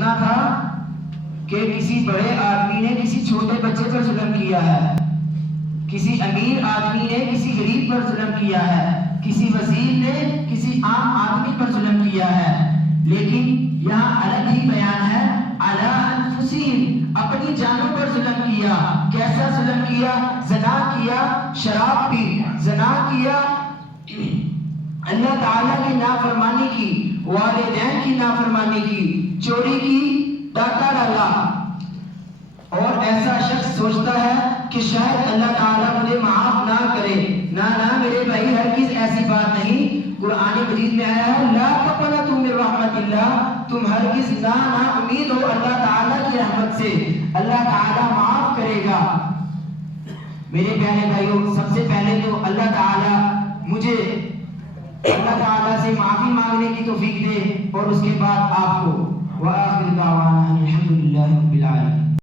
سنا تھا کہ کسی بڑے آدمی نے کسی چھوٹے بچے پر ظلم کیا ہے، کسی امیر آدمی نے کسی غریب پر ظلم کیا ہے، کسی وزیر نے کسی عام آدمی پر ظلم کیا ہے، لیکن یہاں الگ ہی بیان ہے علی انفسہم، اپنی جانوں پر ظلم کیا۔ کیسا ظلم کیا؟ زنا کیا، شراب پی، زنا کیا، اللہ تعالیٰ کی نافرمانی کی، والدین کی نافرمانی کی، چوری کی، ڈاکہ ڈالا۔ اور ایسا شخص سوچتا ہے کہ شاید اللہ تعالیٰ مجھے معاف نہ کرے۔ نہ میرے بھائی، ہرگز ایسی بات نہیں۔ قرآن مجید میں آیا ہے لا تقنطوا من رحمت اللہ، تم ہرگز نا امید ہو اللہ تعالیٰ کی رحمت سے، اللہ تعالیٰ معاف کرے گا۔ میرے پیارے بھائیوں، سب سے پہلے تو اللہ تعالیٰ مجھے اللہ تعالیٰ سے معافی مانگنے کی توفیق دے، اور اس کے بعد آپ کو